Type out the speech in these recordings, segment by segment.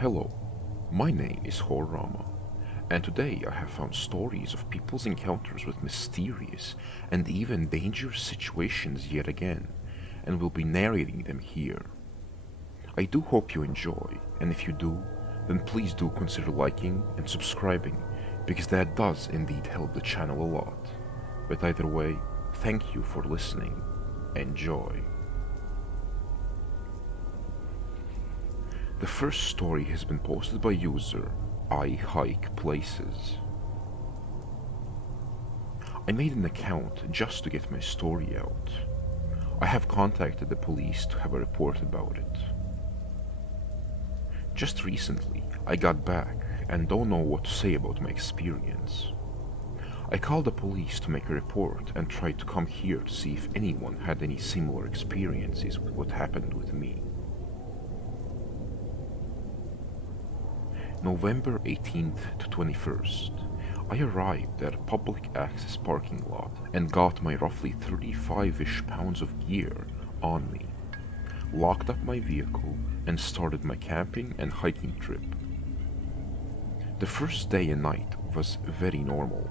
Hello, my name is Horrama, and today I have found stories of people's encounters with mysterious and even dangerous situations yet again, and will be narrating them here. I do hope you enjoy, and if you do, then please do consider liking and subscribing, because that does indeed help the channel a lot. But either way, thank you for listening. Enjoy. The first story has been posted by user I Hike Places. I made an account just to get my story out. I have contacted the police to have a report about it. Just recently, I got back and don't know what to say about my experience. I called the police to make a report and tried to come here to see if anyone had any similar experiences with what happened with me. November 18th to 21st, I arrived at a public access parking lot and got my roughly 35-ish pounds of gear on me, locked up my vehicle, and started my camping and hiking trip. The first day and night was very normal,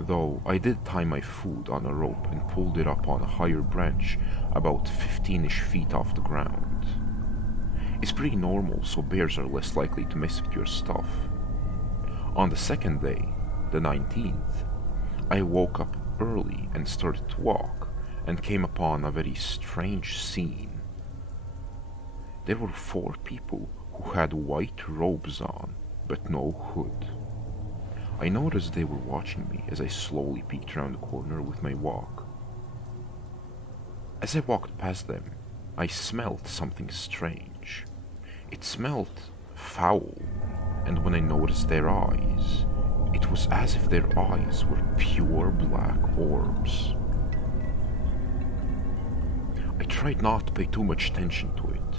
though I did tie my food on a rope and pulled it up on a higher branch about 15-ish feet off the ground. It's pretty normal, so bears are less likely to mess with your stuff. On the second day, the 19th, I woke up early and started to walk and came upon a very strange scene. There were 4 people who had white robes on, but no hood. I noticed they were watching me as I slowly peeked around the corner with my walk. As I walked past them, I smelled something strange. It smelled foul, and when I noticed their eyes, it was as if their eyes were pure black orbs. I tried not to pay too much attention to it,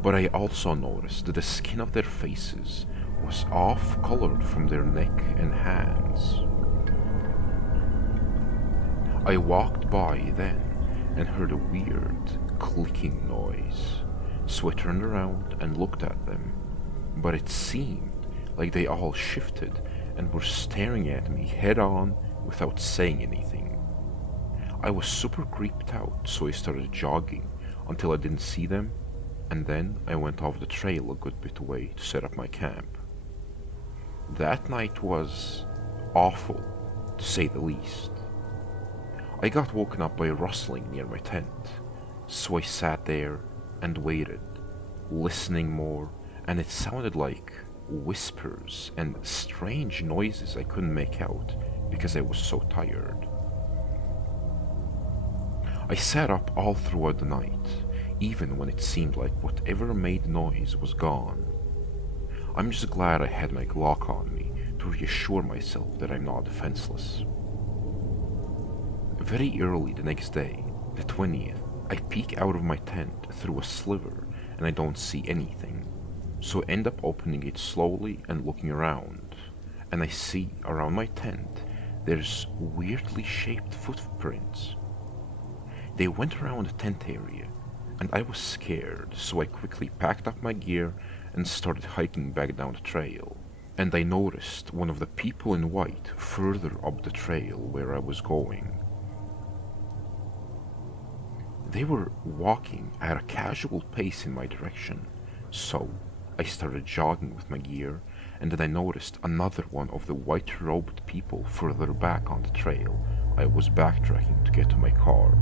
but I also noticed that the skin of their faces was off-colored from their neck and hands. I walked by then and heard a weird clicking noise, so I turned around and looked at them, but it seemed like they all shifted and were staring at me head-on without saying anything. I was super creeped out, so I started jogging until I didn't see them, and then I went off the trail a good bit away to set up my camp. That night was awful, to say the least. I got woken up by a rustling near my tent, so I sat there and waited, listening more, and it sounded like whispers and strange noises I couldn't make out because I was so tired. I sat up all throughout the night, even when it seemed like whatever made noise was gone. I'm just glad I had my Glock on me to reassure myself that I'm not defenseless. Very early the next day, the 20th, I peek out of my tent through a sliver and I don't see anything, so I end up opening it slowly and looking around, and I see around my tent there's weirdly shaped footprints. They went around the tent area, and I was scared, so I quickly packed up my gear and started hiking back down the trail, and I noticed one of the people in white further up the trail where I was going. They were walking at a casual pace in my direction, so I started jogging with my gear, and then I noticed another one of the white-robed people further back on the trail I was backtracking to get to my car.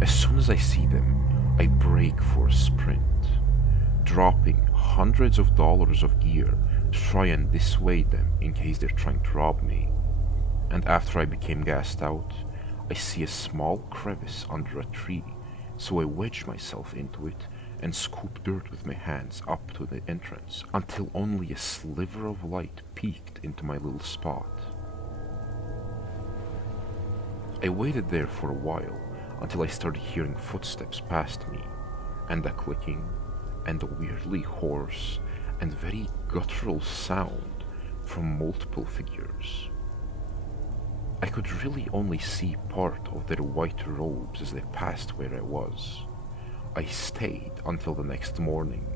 As soon as I see them, I break for a sprint, dropping hundreds of dollars of gear to try and dissuade them in case they're trying to rob me. And after I became gassed out, I see a small crevice under a tree, so I wedge myself into it and scoop dirt with my hands up to the entrance until only a sliver of light peeked into my little spot. I waited there for a while until I started hearing footsteps past me, and a clicking, and a weirdly hoarse and very guttural sound from multiple figures. I could really only see part of their white robes as they passed where I was. I stayed until the next morning,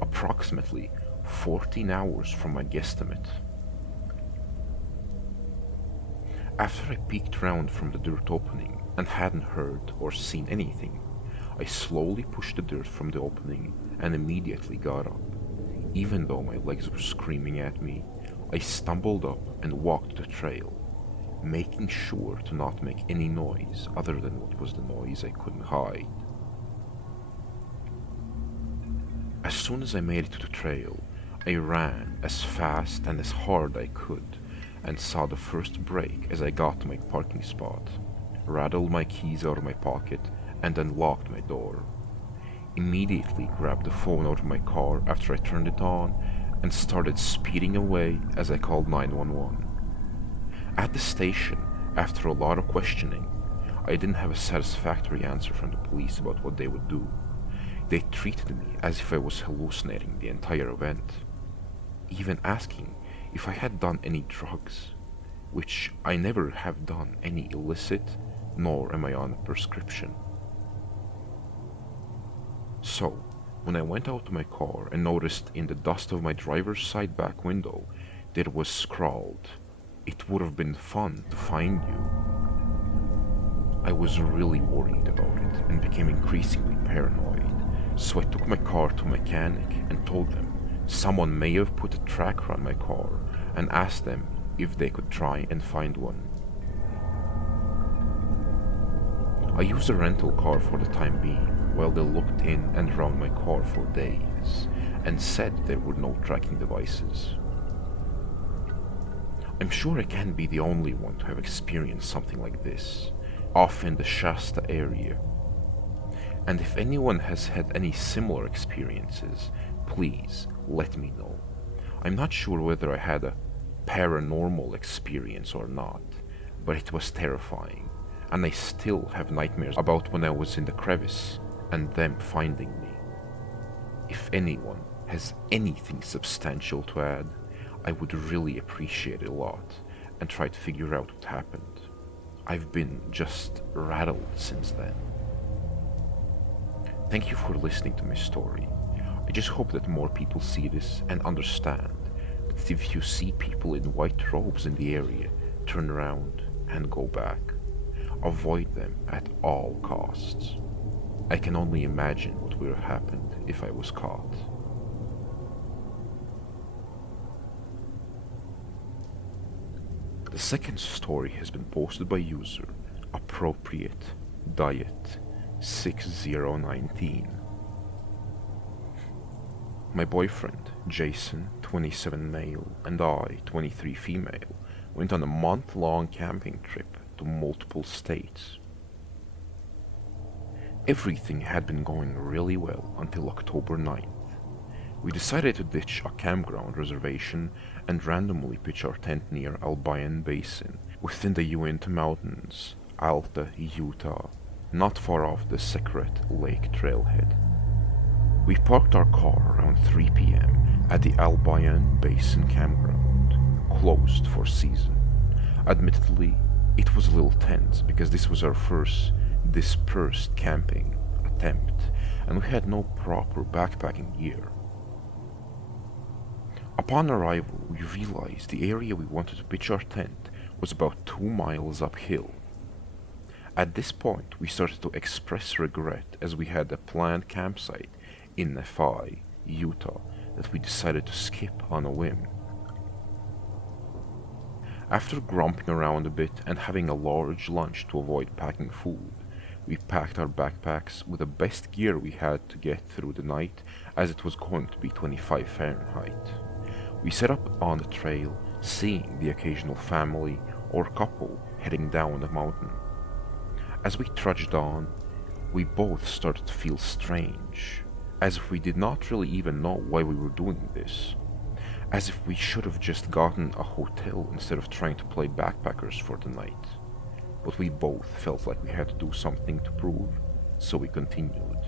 approximately 14 hours from my guesstimate. After I peeked round from the dirt opening and hadn't heard or seen anything, I slowly pushed the dirt from the opening and immediately got up. Even though my legs were screaming at me, I stumbled up and walked the trail, making sure to not make any noise other than what was the noise I couldn't hide. As soon as I made it to the trail, I ran as fast and as hard I could and saw the first break as I got to my parking spot, rattled my keys out of my pocket, and unlocked my door. Immediately grabbed the phone out of my car after I turned it on and started speeding away as I called 911. At the station, after a lot of questioning, I didn't have a satisfactory answer from the police about what they would do. They treated me as if I was hallucinating the entire event, even asking if I had done any drugs, which I never have done any illicit, nor am I on a prescription. So, when I went out to my car and noticed in the dust of my driver's side back window there was scrawled, "It would have been fun to find you," I was really worried about it and became increasingly paranoid. So I took my car to a mechanic and told them someone may have put a tracker on my car and asked them if they could try and find one. I used a rental car for the time being while they looked in and around my car for days and said there were no tracking devices. I'm sure I can't be the only one to have experienced something like this, off in the Shasta area. And if anyone has had any similar experiences, please let me know. I'm not sure whether I had a paranormal experience or not, but it was terrifying, and I still have nightmares about when I was in the crevice and them finding me. If anyone has anything substantial to add, I would really appreciate it a lot and try to figure out what happened. I've been just rattled since then. Thank you for listening to my story. I just hope that more people see this and understand that if you see people in white robes in the area, turn around and go back. Avoid them at all costs. I can only imagine what would have happened if I was caught. The second story has been posted by user Appropriate Diet 6019. My boyfriend, Jason, 27 male, and I, 23 female, went on a month-long camping trip to multiple states. Everything had been going really well until October 9th. We decided to ditch a campground reservation and randomly pitch our tent near Albion Basin within the Uinta Mountains, Alta, Utah, not far off the Secret Lake trailhead. We parked our car around 3 p.m. at the Albion Basin campground, closed for season. Admittedly, it was a little tense because this was our first dispersed camping attempt and we had no proper backpacking gear. Upon arrival, we realized the area we wanted to pitch our tent was about 2 miles uphill. At this point, we started to express regret as we had a planned campsite in Nephi, Utah, that we decided to skip on a whim. After grumping around a bit and having a large lunch to avoid packing food, we packed our backpacks with the best gear we had to get through the night, as it was going to be 25 Fahrenheit. We set up on the trail, seeing the occasional family or couple heading down the mountain. As we trudged on, we both started to feel strange, as if we did not really even know why we were doing this, as if we should have just gotten a hotel instead of trying to play backpackers for the night. But we both felt like we had to do something to prove, so we continued.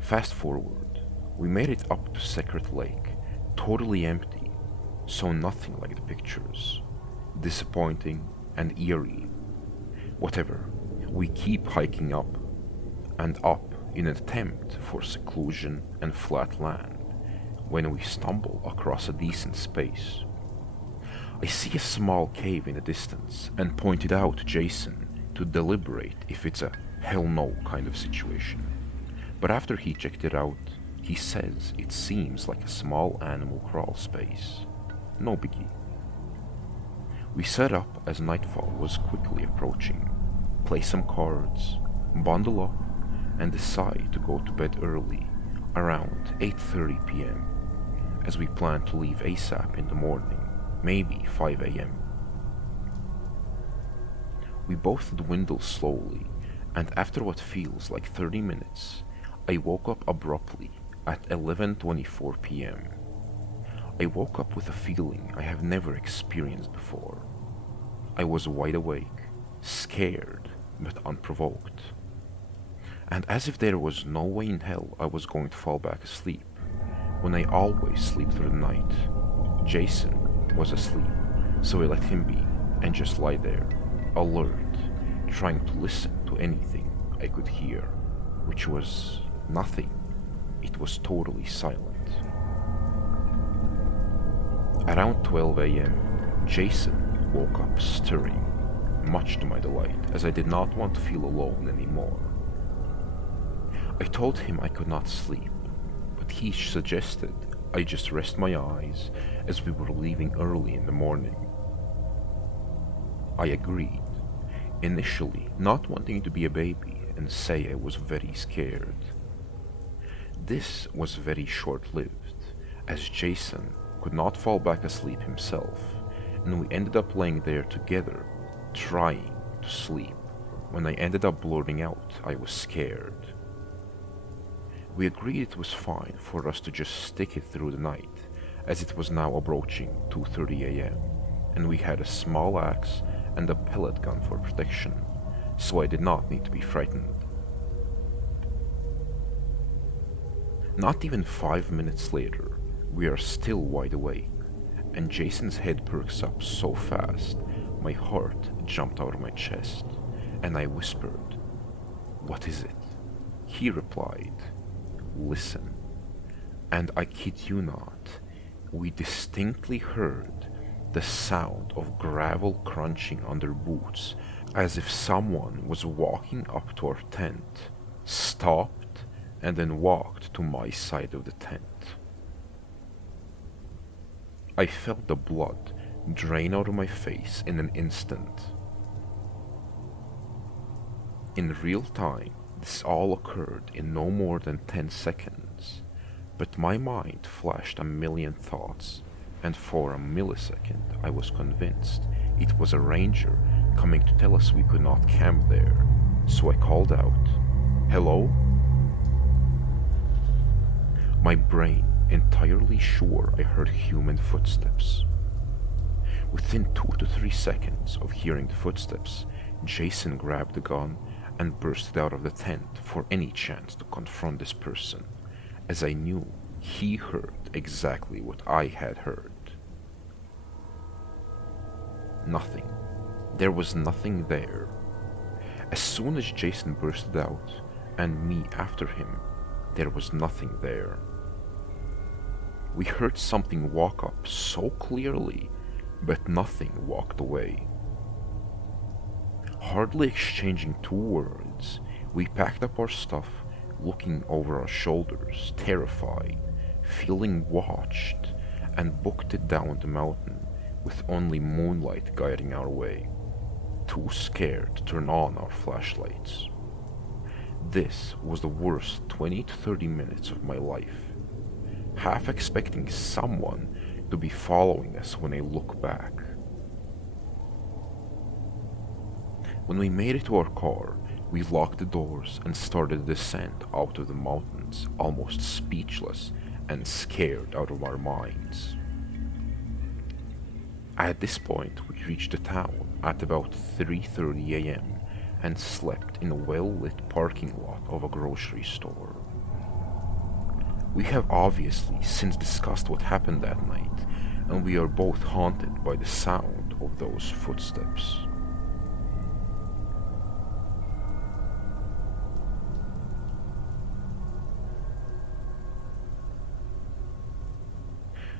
Fast forward, we made it up to Secret Lake, totally empty, so nothing like the pictures. Disappointing and eerie. Whatever, We keep hiking up and up in an attempt for seclusion and flat land when we stumble across a decent space. I see a small cave in the distance and point it out to Jason to deliberate if it's a hell no kind of situation. But after he checked it out, he says it seems like a small animal crawl space. No biggie. We set up as nightfall was quickly approaching, play some cards, bundle up, and decide to go to bed early, around 8:30 p.m., as we plan to leave ASAP in the morning, maybe 5 a.m. We both dwindle slowly, and after what feels like 30 minutes, I woke up abruptly at 11:24 p.m. I woke up with a feeling I have never experienced before. I was wide awake, scared, but unprovoked. And as if there was no way in hell I was going to fall back asleep, when I always sleep through the night. Jason was asleep, so I let him be and just lie there, alert, trying to listen to anything I could hear, which was nothing. It was totally silent. Around 12 a.m., Jason woke up stirring, much to my delight, as I did not want to feel alone anymore. I told him I could not sleep, but he suggested I just rest my eyes as we were leaving early in the morning. I agreed, initially not wanting to be a baby and say I was very scared. This was very short-lived, as Jason could not fall back asleep himself, and we ended up laying there together, trying to sleep, when I ended up blurting out I was scared. We agreed it was fine for us to just stick it through the night, as it was now approaching 2:30 a.m., and we had a small axe and a pellet gun for protection, so I did not need to be frightened. Not even 5 minutes later, we are still wide awake, and Jason's head perks up so fast, my heart jumped out of my chest, and I whispered, "What is it?" He replied, "Listen." And I kid you not, we distinctly heard the sound of gravel crunching under boots, as if someone was walking up to our tent, stopped, and then walked to my side of the tent. I felt the blood drain out of my face in an instant. In real time, this all occurred in no more than 10 seconds, but my mind flashed a million thoughts, and for a millisecond I was convinced it was a ranger coming to tell us we could not camp there, so I called out, "Hello?" My brain entirely sure I heard human footsteps. Within 2 to 3 seconds of hearing the footsteps, Jason grabbed the gun and bursted out of the tent for any chance to confront this person, as I knew he heard exactly what I had heard. Nothing. There was nothing there. As soon as Jason bursted out, and me after him, there was nothing there. We heard something walk up so clearly, but nothing walked away. Hardly exchanging 2 words, we packed up our stuff, looking over our shoulders, terrified, feeling watched, and booked it down the mountain with only moonlight guiding our way, too scared to turn on our flashlights. This was the worst 20 to 30 minutes of my life, half expecting someone to be following us when I look back. When we made it to our car, we locked the doors and started the descent out of the mountains, almost speechless and scared out of our minds. At this point, we reached the town at about 3:30 a.m. and slept in a well-lit parking lot of a grocery store. We have obviously since discussed what happened that night, and we are both haunted by the sound of those footsteps.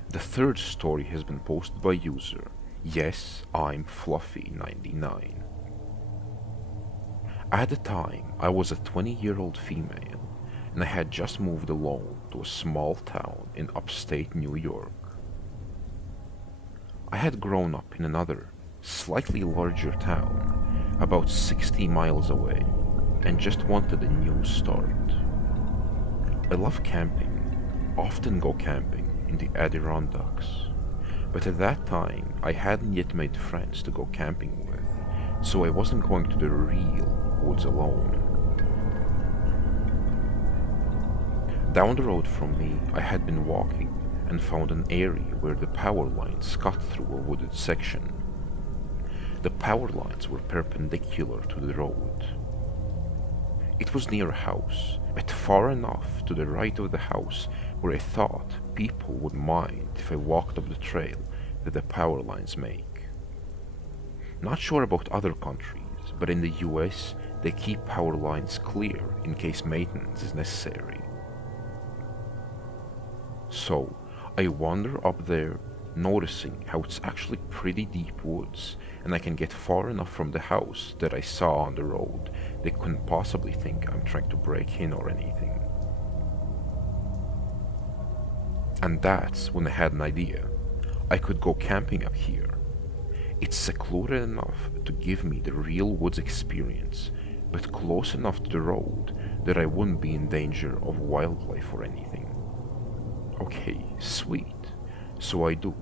The third story has been posted by user Yes, I'm Fluffy99. At the time, I was a 20-year-old female, and I had just moved alone to a small town in upstate New York. I had grown up in another, slightly larger town, about 60 miles away, and just wanted a new start. I love camping, often go camping in the Adirondacks, but at that time I hadn't yet made friends to go camping with, so I wasn't going to the real woods alone. Down the road from me, I had been walking and found an area where the power lines cut through a wooded section. The power lines were perpendicular to the road. It was near a house, but far enough to the right of the house where I thought people would mind if I walked up the trail that the power lines make. Not sure about other countries, but in the US they keep power lines clear in case maintenance is necessary. So I wander up there, noticing how it's actually pretty deep woods, and I can get far enough from the house that I saw on the road they couldn't possibly think I'm trying to break in or anything. And that's when I had an idea. I could go camping up here. It's secluded enough to give me the real woods experience, but close enough to the road that I wouldn't be in danger of wildlife or anything. Okay, sweet. So I do.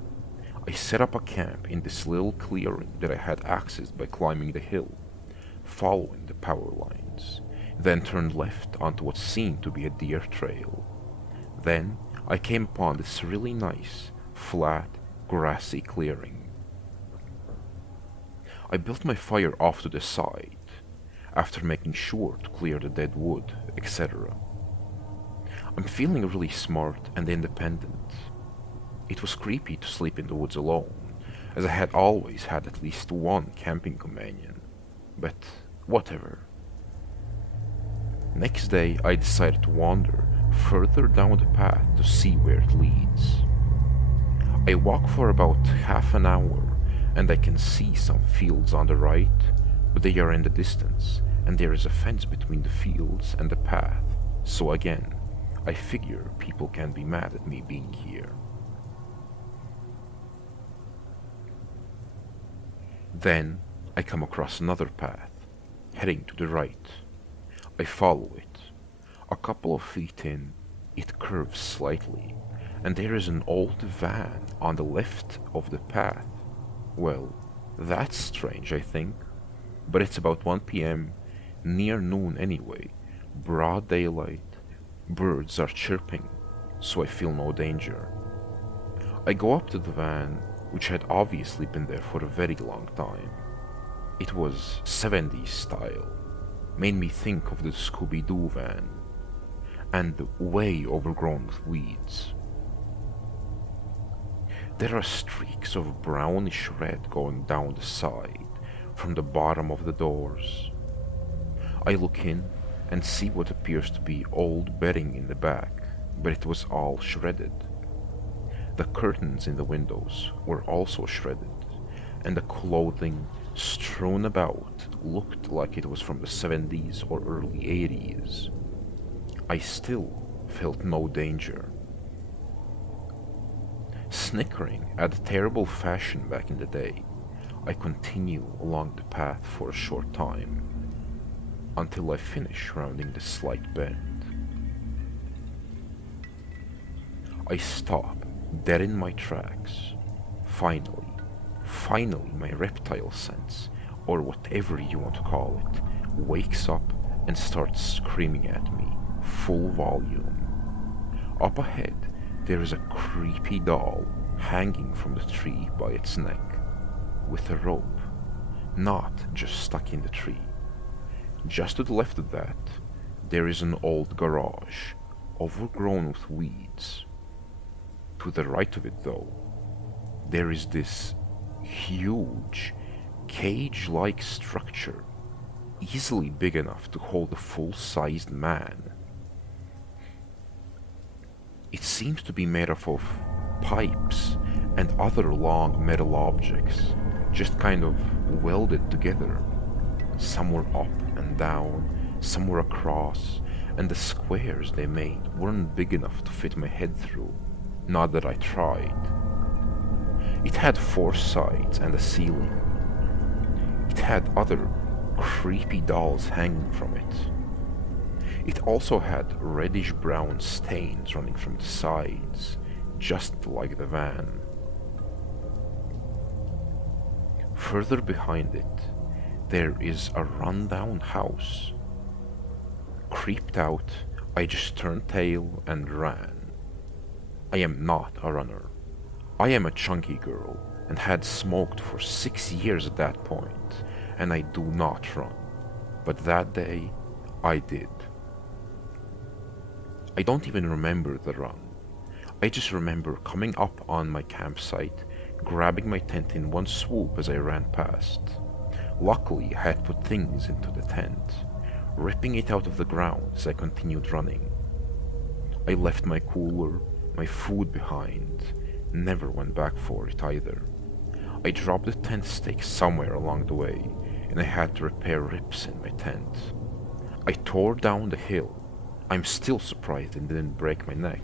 I set up a camp in this little clearing that I had accessed by climbing the hill, following the power lines, then turned left onto what seemed to be a deer trail. Then I came upon this really nice, flat, grassy clearing. I built my fire off to the side, after making sure to clear the dead wood, etc. I'm feeling really smart and independent. It was creepy to sleep in the woods alone, as I had always had at least one camping companion, but whatever. Next day I decided to wander further down the path to see where it leads. I walk for about half an hour and I can see some fields on the right, but they are in the distance and there is a fence between the fields and the path, so again, I figure people can't be mad at me being here. Then I come across another path, heading to the right. I follow it. A couple of feet in, it curves slightly, and there is an old van on the left of the path. Well, that's strange, I think, but it's about 1 p.m., near noon anyway, broad daylight, birds are chirping, so I feel no danger. I go up to the van, which had obviously been there for a very long time. It was 70s style, made me think of the Scooby-Doo van, and way overgrown with weeds. There are streaks of brownish red going down the side, from the bottom of the doors. I look in and see what appears to be old bedding in the back, but it was all shredded. The curtains in the windows were also shredded, and the clothing strewn about looked like it was from the 70s or early 80s. I still felt no danger. Snickering at the terrible fashion back in the day, I continue along the path for a short time, until I finish rounding the slight bend. I stop dead in my tracks. Finally my reptile sense, or whatever you want to call it, wakes up and starts screaming at me, full volume. Up ahead, there is a creepy doll hanging from the tree by its neck, with a rope, not just stuck in the tree. Just to the left of that, there is an old garage, overgrown with weeds. To the right of it, though, there is this huge, cage-like structure, easily big enough to hold a full-sized man. It seems to be made up of pipes, and other long metal objects, just kind of welded together. Some were up and down, some were across, and the squares they made weren't big enough to fit my head through. Not that I tried. It had 4 sides and a ceiling. It had other creepy dolls hanging from it. It also had reddish-brown stains running from the sides, just like the van. Further behind it, there is a rundown house. Creeped out, I just turned tail and ran. I am not a runner. I am a chunky girl and had smoked for 6 years at that point, and I do not run. But that day, I did. I don't even remember the run. I just remember coming up on my campsite, grabbing my tent in one swoop as I ran past. Luckily, I had put things into the tent, ripping it out of the ground as I continued running. I left my cooler, my food behind, never went back for it either. I dropped the tent stake somewhere along the way, and I had to repair rips in my tent. I tore down the hill. I'm still surprised it didn't break my neck.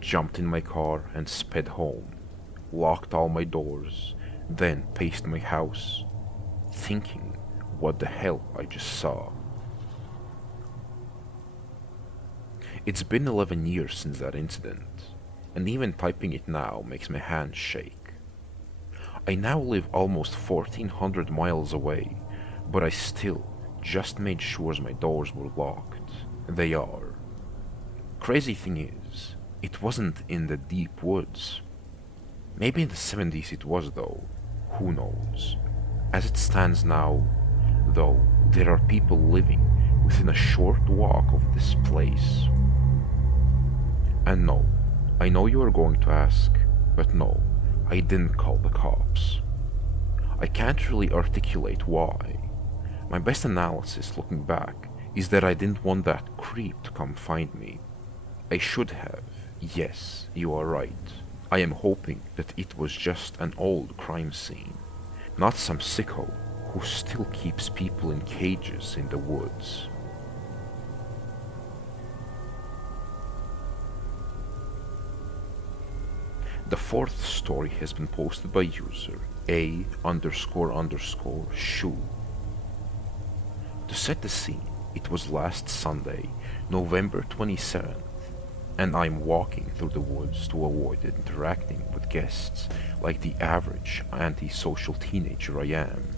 Jumped in my car and sped home, locked all my doors, then paced my house, thinking what the hell I just saw. It's been 11 years since that incident, and even typing it now makes my hands shake. I now live almost 1,400 miles away, but I still just made sure my doors were locked. They are. Crazy thing is, it wasn't in the deep woods. Maybe in the 70s it was though, who knows. As it stands now, though, there are people living within a short walk of this place. And no, I know you are going to ask, but no, I didn't call the cops. I can't really articulate why. My best analysis looking back is that I didn't want that creep to come find me. I should have. Yes, you are right. I am hoping that it was just an old crime scene, not some sicko who still keeps people in cages in the woods. The 4th story has been posted by user A__shoe. To set the scene, it was last Sunday, November 27th, and I'm walking through the woods to avoid interacting with guests like the average antisocial teenager I am.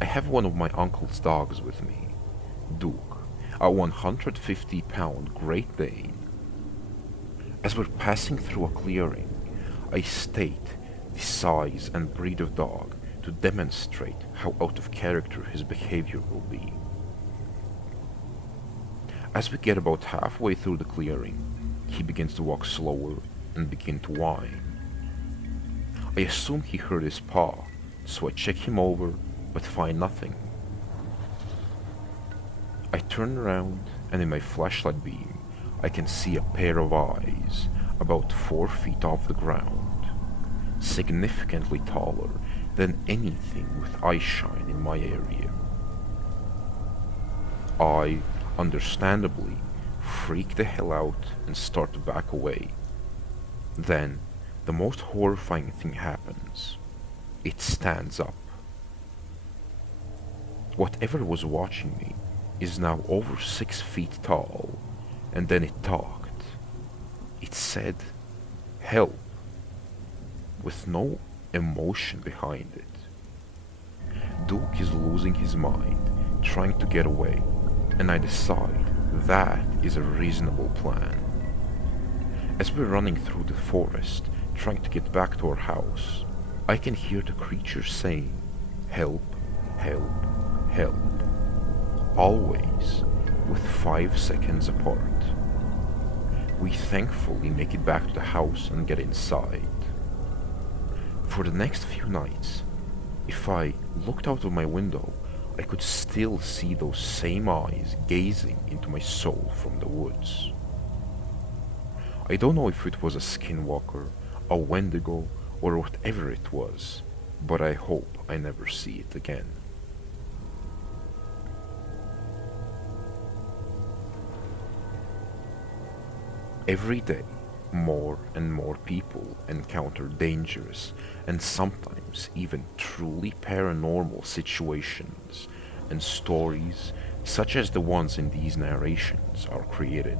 I have one of my uncle's dogs with me, Duke, a 150-pound Great Dane. As we're passing through a clearing, I state the size and breed of dog to demonstrate how out of character his behavior will be. As we get about halfway through the clearing, he begins to walk slower and begin to whine. I assume he hurt his paw, so I check him over, but find nothing. I turn around, and in my flashlight beam, I can see a pair of eyes about 4 feet off the ground, significantly taller than anything with eye shine in my area. I, understandably, freak the hell out and start to back away. Then, the most horrifying thing happens. It stands up. Whatever was watching me is now over 6 feet tall, and then it talked. It said, "Help," with no emotion behind it. Duke is losing his mind, trying to get away, and I decide that is a reasonable plan. As we're running through the forest, trying to get back to our house, I can hear the creature saying, "Help, help, help," always with 5 seconds apart. We thankfully make it back to the house and get inside. For the next few nights, if I looked out of my window, I could still see those same eyes gazing into my soul from the woods. I don't know if it was a skinwalker, a wendigo, or whatever it was, but I hope I never see it again. Every day, more and more people encounter dangerous and sometimes even truly paranormal situations, and stories such as the ones in these narrations are created.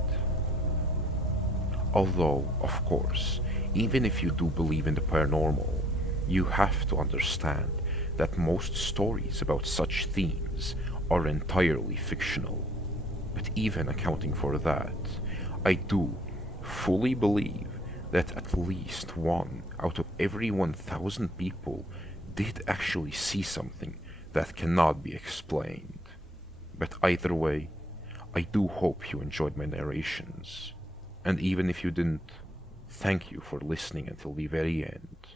Although, of course, even if you do believe in the paranormal, you have to understand that most stories about such themes are entirely fictional. But even accounting for that, I do fully believe that at least one out of every 1,000 people did actually see something that cannot be explained. But either way, I do hope you enjoyed my narrations. And even if you didn't, thank you for listening until the very end.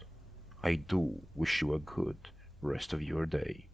I do wish you a good rest of your day.